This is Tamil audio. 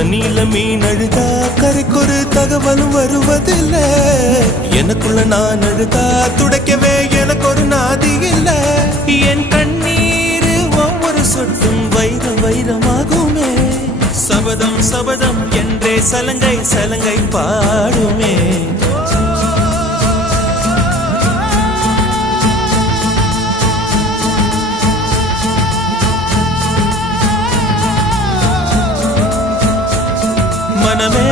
தண்ணியில மீன் அழுதா கரைக்கொரு தகவலும் வருவதில்லை. எனக்குள்ள நான் அழுதா துடைக்கவே எனக்கு ஒரு நாதி இல்லை. என் கண்ணீர் ஒவ்வொரு சொட்டும் வைரம் வைரமாகுமே. சபதம் சபதம் என்றே சலங்கை சலங்கை பாடுமே. மனமே